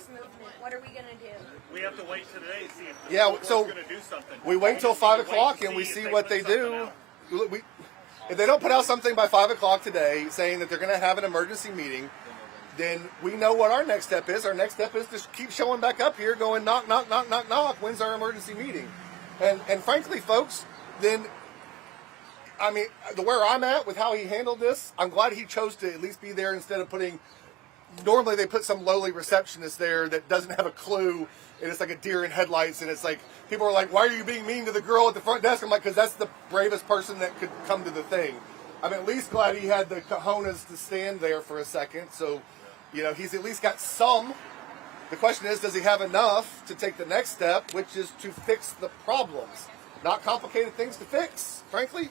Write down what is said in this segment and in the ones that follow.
next movement? What are we going to do? We have to wait today to see if the so going to do something. we wait till 5 o'clock and we see what they do. If they don't put out something by 5 o'clock today saying that they're going to have an emergency meeting, then we know what our next step is. Our next step is to keep showing back up here going knock, knock, knock, knock, knock. When's our emergency meeting? And frankly, folks, then, I mean, where I'm at with how he handled this, I'm glad he chose to at least be there instead of putting, normally they put some lowly receptionist there that doesn't have a clue, and it's like a deer in headlights, and it's like, people are like, why are you being mean to the girl at the front desk? I'm like, because that's the bravest person that could come to the thing. I'm at least glad he had the cojones to stand there for a second, so, you know, he's at least got some. The question is, does he have enough to take the next step, which is to fix the problems? Not complicated things to fix, frankly.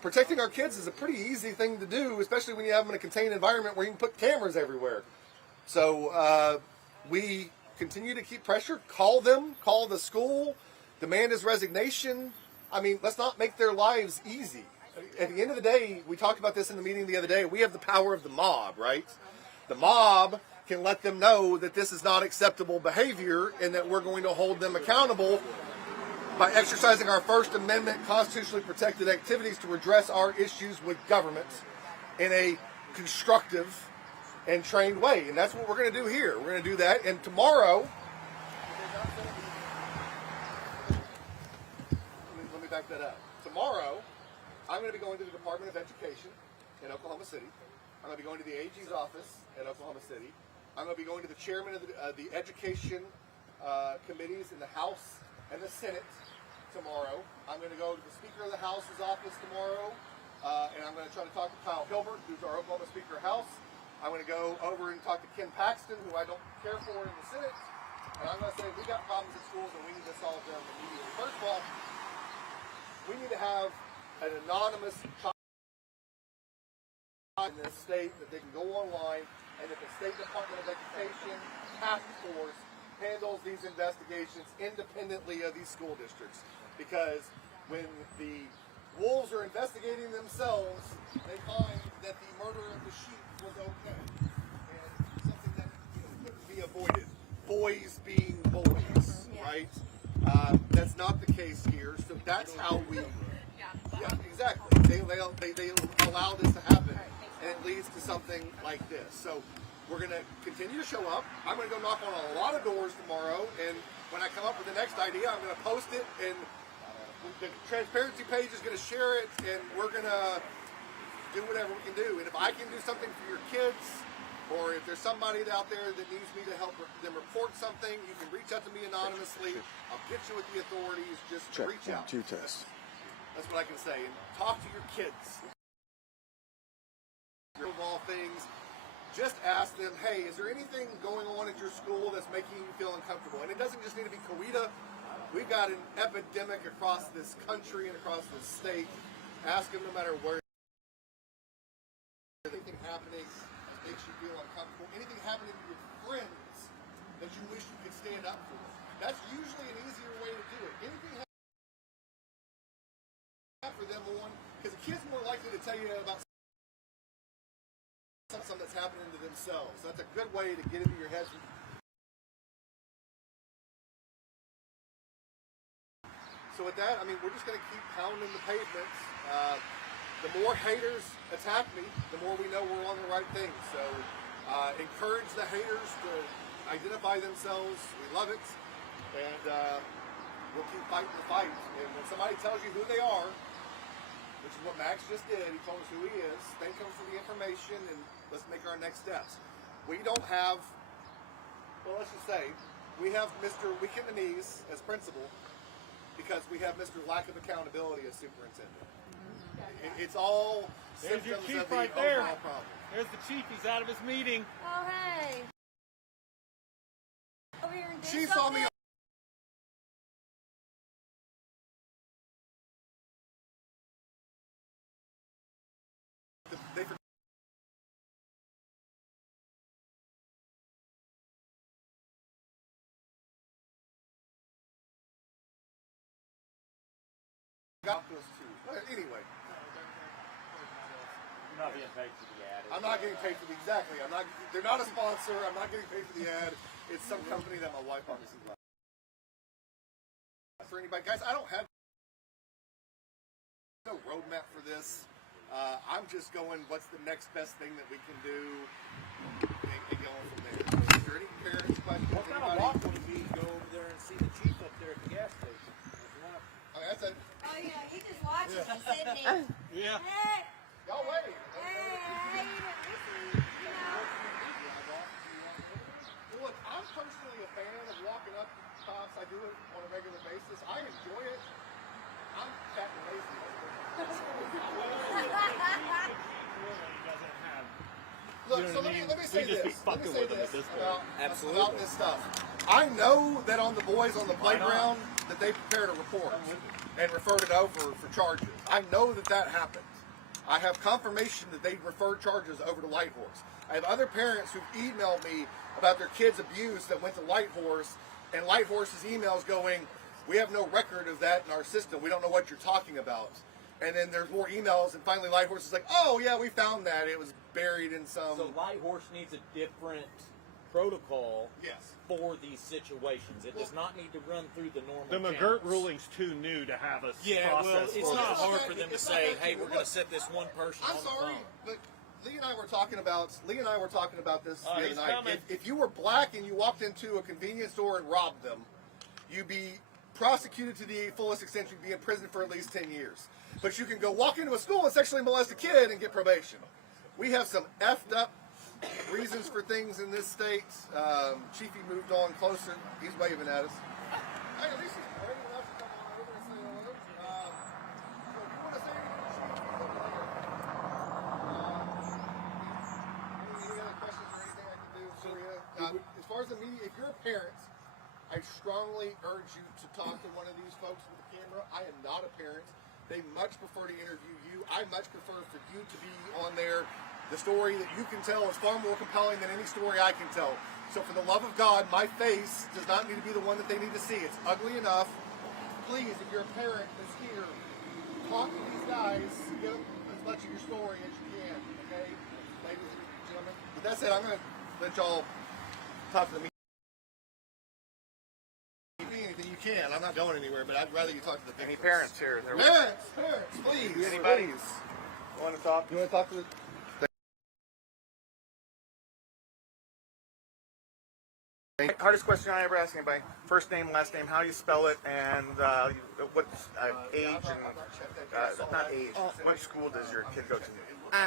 Protecting our kids is a pretty easy thing to do, especially when you have them in a contained environment where you can put cameras everywhere. So we continue to keep pressure. Call them, call the school, demand his resignation. I mean, let's not make their lives easy. At the end of the day, we talked about this in the meeting the other day, we have the power of the mob, right? The mob can let them know that this is not acceptable behavior and that we're going to hold them accountable by exercising our First Amendment constitutionally protected activities to address our issues with government in a constructive and trained way. And that's what we're going to do here. We're going to do that. And tomorrow, let me back that up. Tomorrow, I'm going to be going to the Department of Education in Oklahoma City. I'm going to be going to the AG's office in Oklahoma City. I'm going to be going to the chairman of the education committees in the House and the Senate tomorrow. I'm going to go to the Speaker of the House's office tomorrow, and I'm going to try to talk to Kyle Hilbert, who's our Oklahoma Speaker of House. I'm going to go over and talk to Ken Paxton, who I don't care for in the Senate, and I'm going to say we got problems at schools and we need to solve them immediately. First of all, we need to have an anonymous in this state that they can go online, and that the State Department of Education task force handles these investigations independently of these school districts. Because when the wolves are investigating themselves, they find that the murder of the sheep was okay, and something that couldn't be avoided. Boys being boys, right? That's not the case here. So that's how we. Yeah, exactly. They allow this to happen, and it leads to something like this. So we're going to continue to show up. I'm going to go knock on a lot of doors tomorrow, and when I come up with the next idea, I'm going to post it, and the transparency page is going to share it, and we're going to do whatever we can do. And if I can do something for your kids, or if there's somebody out there that needs me to help them report something, you can reach out to me anonymously. I'll get you with the authorities. Just reach out. Test. That's what I can say. And talk to your kids. Of all things, just ask them, hey, is there anything going on at your school that's making you feel uncomfortable? And it doesn't just need to be Coweta. We've got an epidemic across this country and across this state. Ask them no matter where. Anything happening that makes you feel uncomfortable. Anything happening to your friends that you wish you could stand up for. That's usually an easier way to do it. Anything for them on, because the kid's more likely to tell you about something that's happening to themselves. That's a good way to get into your head. So with that, I mean, we're just going to keep pounding the pavements. The more haters attack me, the more we know we're on the right thing. So encourage the haters to identify themselves. We love it. And we'll keep fighting the fight. And when somebody tells you who they are, which is what Max just did, he told us who he is, thank him for the information, and let's make our next steps. We don't have, well, let's just say, we have Mr. Weak in the Knees as principal because we have Mr. Lack of Accountability as superintendent. It's all There's your symptoms chief of the right there. overall problem. There's the chief. He's out of his meeting. Oh, hey. Over here and do She saw me. something? They forgot those two. Anyway. not being paid for the ad. I'm not getting paid for the exactly. I'm not. They're not a sponsor. I'm not getting paid for the ad. It's some company that my wife obviously loves. For anybody, guys, I don't have no roadmap for this. I'm just going. What's the next best thing that we can do? And going from there. So is there any parents questions? What kind of walk would it be to go over there and see the chief up there at the gas station? Okay, that's it. Oh yeah, he just watches us, isn't he? Yeah. Hey, Y'all wait. hey, we see, you know. Well, look, I'm personally a fan of walking up to cops. I do it on a regular basis. I enjoy it. I'm fat and lazy. Look, so let me say We just be this. Let me fucking say with them at this this point. about this stuff. I know that on the boys on the playground that they prepared a report and referred it over for charges. I know that that happened. I have confirmation that they referred charges over to Lighthorse. I have other parents who've emailed me about their kids' abuse that went to Lighthorse, and Lighthorse's emails going, "We have no record of that in our system. We don't know what you're talking about." And then there's more emails, and finally Lighthorse is like, "Oh yeah, we found that. It was buried in some." So Lighthorse needs a different protocol Yes. for these situations. It does not need to run through the normal The McGirt channels. ruling's too new to have us Yeah, well, process. it's Well, not it's hard not for that- them to it's not say, that "Hey, deep. we're going Look, to set this one person I'm on the sorry, phone." but Lee and I were talking about this the other he's night. coming. If you were black and you walked into a convenience store and robbed them, you'd be prosecuted to the fullest extent. You'd be in prison for at least 10 years. But you can go walk into a school and sexually molest a kid and get probation. We have some effed up reasons for things in this state. Chiefy moved on closer. He's waving at us. Hey, at least he's brave enough to come on over and say hello. So if you want to say anything, Chief, over there. Any other questions or anything I can do for you? As far as the media, if you're a parent, I strongly urge you to talk to one of these folks with a camera. I am not a parent. They much prefer to interview you. I much prefer for you to be on there. The story that you can tell is far more compelling than any story I can tell. So for the love of God, my face does not need to be the one that they need to see. It's ugly enough. Please, if you're a parent that's here, talk to these guys. Give them as much of your story as you can. Okay, ladies and gentlemen. With that said, I'm going to let y'all talk to the media. Anything you can. I'm not going anywhere, but I'd rather you talk to the Any victims. parents here? Parents, please. Anybody? Please. Want to talk? You want to talk to the... Hardest question I ever ask anybody. First name, last name, how you spell it, and what age and not age. What school does your kid go to?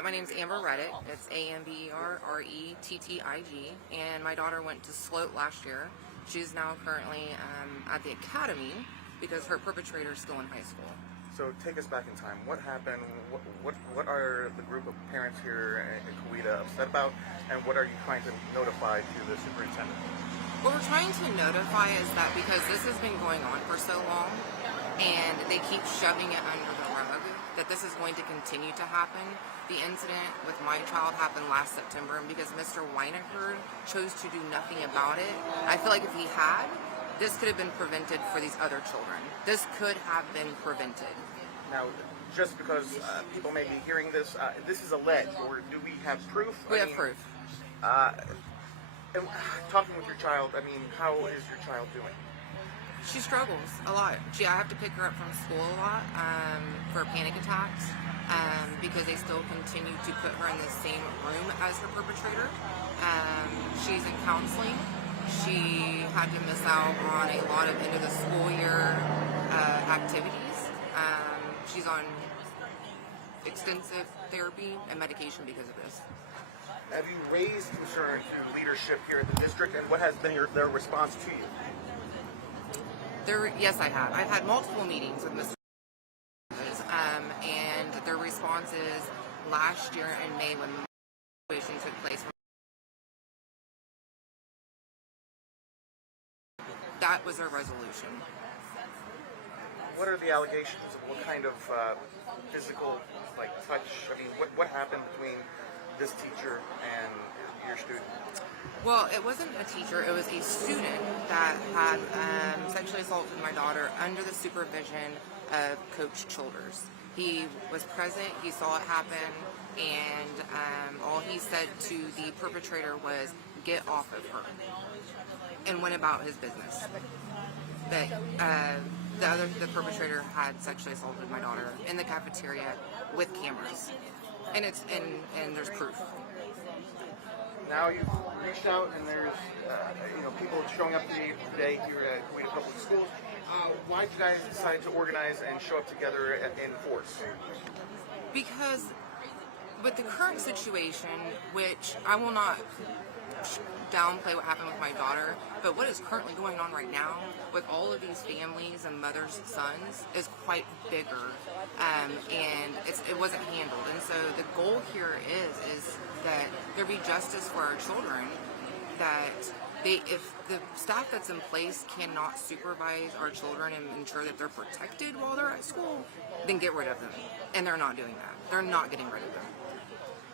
My name's Amber Reddit. It's AMBERRETTIG, and my daughter went to Sloat last year. She's now currently at the academy because her perpetrator is still in high school. So take us back in time. What happened? What are the group of parents here in Coweta upset about, and what are you trying to notify to the superintendent? What we're trying to notify is that because this has been going on for so long, and they keep shoving it under the rug, that this is going to continue to happen. The incident with my child happened last September, and because Mr. Weinegard chose to do nothing about it, I feel like if he had, this could have been prevented for these other children. This could have been prevented. Now, just because people may be hearing this, this is alleged, or do we have proof? We have proof. And talking with your child, I mean, how is your child doing? She struggles a lot. I have to pick her up from school a lot for panic attacks because they still continue to put her in the same room as her perpetrator. She's in counseling. She had to miss out on a lot of end of the school year activities. She's on extensive therapy and medication because of this. Have you raised concern to leadership here at the district, and what has been their response to you? Yes, I have. I've had multiple meetings with Mr. And their responses last year in May when the situation took place. That was our resolution. What are the allegations? What kind of physical, touch? I mean, what happened between this teacher and your student? Well, it wasn't a teacher, it was a student that had sexually assaulted my daughter under the supervision of Coach Childers. He was present, he saw it happen, and all he said to the perpetrator was, "Get off of her," and went about his business. That the perpetrator had sexually assaulted my daughter in the cafeteria with cameras, and there's proof. Now you've reached out, and there's people showing up to you today here at Coweta Public Schools. Why did you guys decide to organize and show up together in force? Because with the current situation, which I will not downplay what happened with my daughter, but what is currently going on right now with all of these families and mothers' sons is quite bigger, and it wasn't handled. And so the goal here is that there be justice for our children, that if the staff that's in place cannot supervise our children and ensure that they're protected while they're at school, then get rid of them. And they're not doing that. They're not getting rid of them.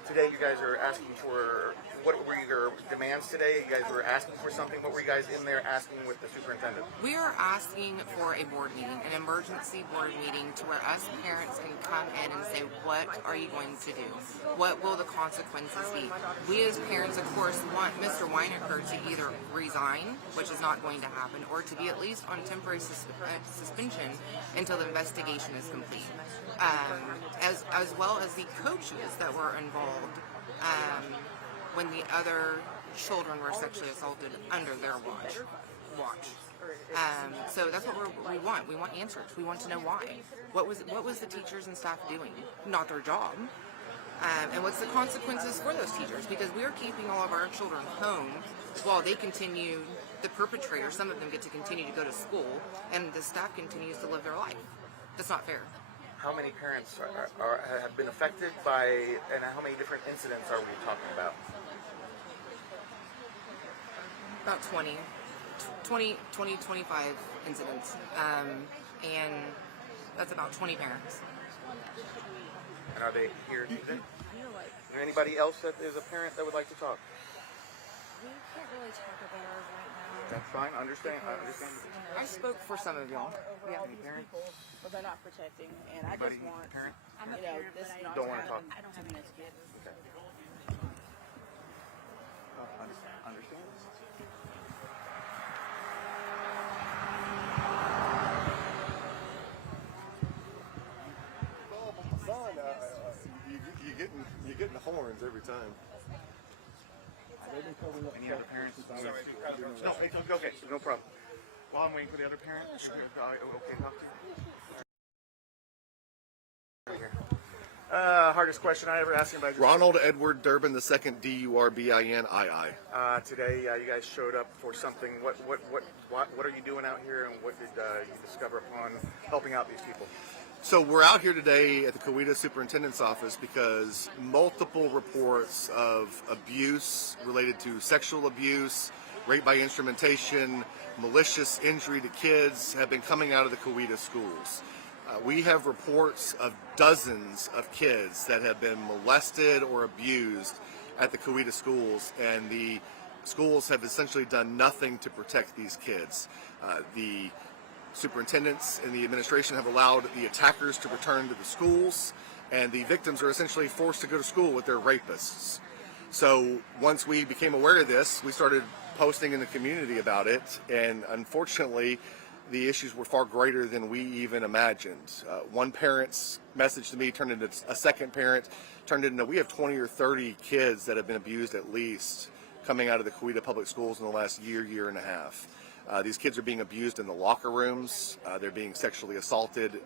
Today you guys are asking for, what were your demands today? You guys were asking for something. What were you guys in there asking with the superintendent? We are asking for a board meeting, an emergency board meeting, to where us parents can come in and say, what are you going to do? What will the consequences be? We as parents, of course, want Mr. Weinecker to either resign, which is not going to happen, or to be at least on temporary suspension until the investigation is complete. As well as the coaches that were involved when the other children were sexually assaulted under their watch. So that's what we want. We want answers. We want to know why. What was the teachers and staff doing? Not their job. And what's the consequences for those teachers? Because we are keeping all of our children home while they continue, the perpetrators, some of them get to continue to go to school, and the staff continues to live their life. That's not fair. How many parents have been affected by, and how many different incidents are we talking about? About 20, 25 incidents. And that's about 20 parents. And are they here today? Is there anybody else that is a parent that would like to talk? We can't really talk about ours right now. That's fine. I understand. I spoke for some of y'all. Yeah. Any parents? But they're not protecting, and I Anybody just want, parent? this not Don't to wanna happen talk. to these kids. Okay. Understand? Son, you're getting the horns every time. Any other parents? No, it's okay. No problem. While I'm waiting for the other parent, okay, talk to you. Hardest question I ever asked anybody. Ronald Edward Durbin II, Durbinii. Today, you guys showed up for something. What are you doing out here, and what did you discover upon helping out these people? So we're out here today at the Coweta Superintendent's office because multiple reports of abuse related to sexual abuse, rape by instrumentation, malicious injury to kids have been coming out of the Coweta schools. We have reports of dozens of kids that have been molested or abused at the Coweta schools, and the schools have essentially done nothing to protect these kids. The superintendents and the administration have allowed the attackers to return to the schools, and the victims are essentially forced to go to school with their rapists. So once we became aware of this, we started posting in the community about it, and unfortunately the issues were far greater than we even imagined. One parent's message to me turned into a second parent, turned into, we have 20 or 30 kids that have been abused at least coming out of the Coweta Public Schools in the last year and a half. These kids are being abused in the locker rooms. They're being sexually assaulted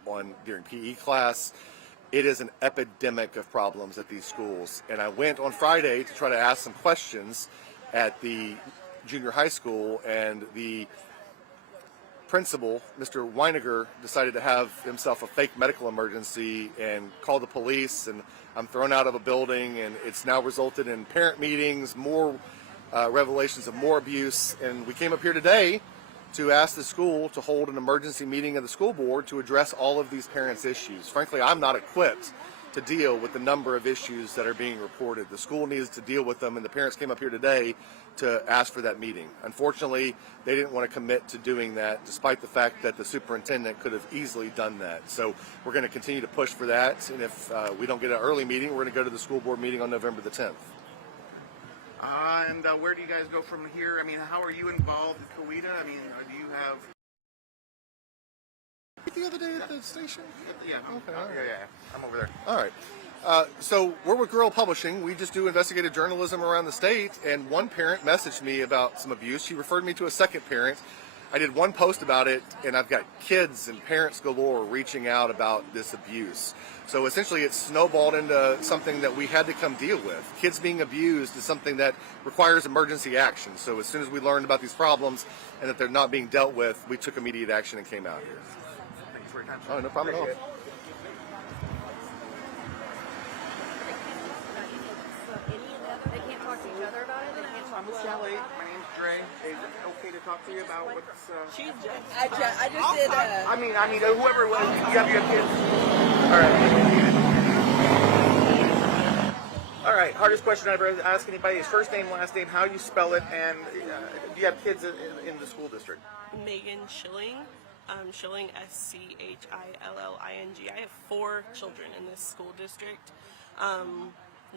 during PE class. It is an epidemic of problems at these schools. And I went on Friday to try to ask some questions at the junior high school, and the principal, Mr. Weinecker, decided to have himself a fake medical emergency and call the police, and I'm thrown out of a building, and it's now resulted in parent meetings, more revelations of more abuse, and we came up here today to ask the school to hold an emergency meeting of the school board to address all of these parents' issues. Frankly, I'm not equipped to deal with the number of issues that are being reported. The school needs to deal with them, and the parents came up here today to ask for that meeting. Unfortunately, they didn't want to commit to doing that, despite the fact that the superintendent could have easily done that. So we're going to continue to push for that, and if we don't get an early meeting, we're going to go to the school board meeting on November the 10th. And where do you guys go from here? I mean, how are you involved in Coweta? I mean, do you have... The other day at the station? Yeah, Okay, all right. yeah. I'm over there. All right. So we're with Girl Publishing. We just do investigative journalism around the state, and one parent messaged me about some abuse. She referred me to a second parent. I did one post about it, and I've got kids and parents galore reaching out about this abuse. So essentially it's snowballed into something that we had to come deal with. Kids being abused is something that requires emergency action. So as soon as we learned about these problems and that they're not being dealt with, we took immediate action and came out here. Thanks for your time. Oh, no problem at all. They can't talk to each other about it. They can't talk Miss Kelly, my name's Dre. Is it okay to talk to you about what's... I just did. I mean, whoever it was, you have kids. All right. All right. Hardest question I ever ask anybody is first name, last name, how you spell it, and do you have kids in the school district? Megan Schilling. Schilling, Schilling. I have 4 children in this school district,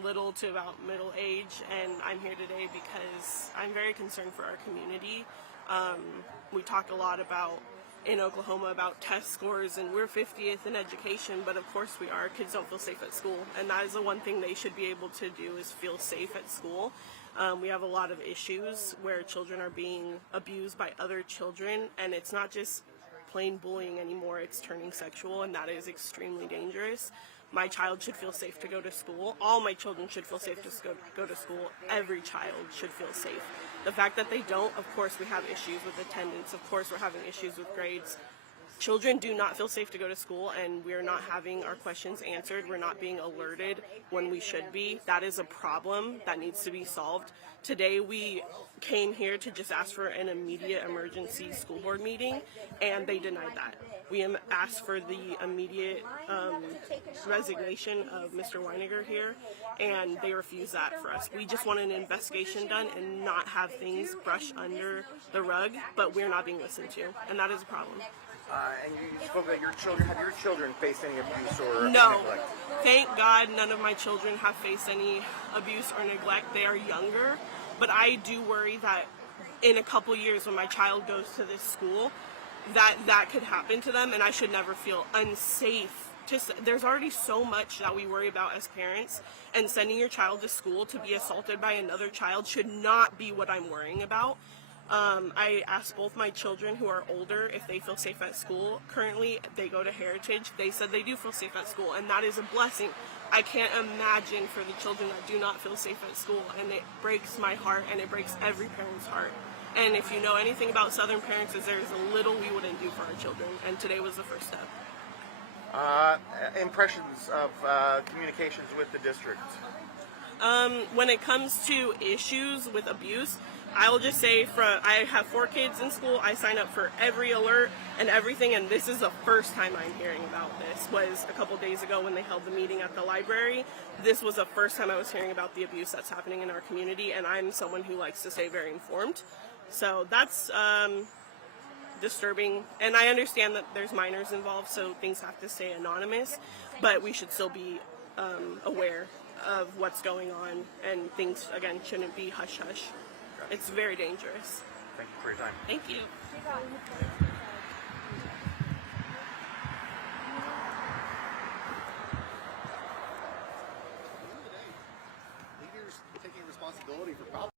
little to about middle age, and I'm here today because I'm very concerned for our community. We talk a lot about in Oklahoma about test scores, and we're 50th in education, but of course we are. Kids don't feel safe at school, and that is the one thing they should be able to do, is feel safe at school. We have a lot of issues where children are being abused by other children, and it's not just plain bullying anymore, it's turning sexual, and that is extremely dangerous. My child should feel safe to go to school. All my children should feel safe to go to school. Every child should feel safe. The fact that they don't, of course we have issues with attendance, of course we're having issues with grades. Children do not feel safe to go to school, and we're not having our questions answered. We're not being alerted when we should be. That is a problem that needs to be solved. Today we came here to just ask for an immediate emergency school board meeting, and they denied that. We asked for the immediate resignation of Mr. Weiniger here, and they refused that for us. We just want an investigation done and not have things brushed under the rug, but we're not being listened to, and that is a problem. And you spoke about your children. Have your children faced any abuse or No. neglect? Thank God none of my children have faced any abuse or neglect. They are younger, but I do worry that in a couple years when my child goes to this school, that could happen to them, and I should never feel unsafe. There's already so much that we worry about as parents, and sending your child to school to be assaulted by another child should not be what I'm worrying about. I asked both my children who are older if they feel safe at school. Currently, they go to Heritage. They said they do feel safe at school, and that is a blessing. I can't imagine for the children that do not feel safe at school, and it breaks my heart, and it breaks every parent's heart. And if you know anything about Southern parents, is there's a little we wouldn't do for our children, and today was the first step. Impressions of communications with the district? When it comes to issues with abuse, I will just say I have 4 kids in school. I sign up for every alert and everything, and this is the first time I'm hearing about this. Was a couple days ago when they held the meeting at the library. This was the first time I was hearing about the abuse that's happening in our community, and I'm someone who likes to stay very informed. So that's disturbing, and I understand that there's minors involved, so things have to stay anonymous, but we should still be aware of what's going on, and things, again, shouldn't be hush-hush. It's very dangerous. Thank you for your time. Thank you. Leaders taking responsibility for problems.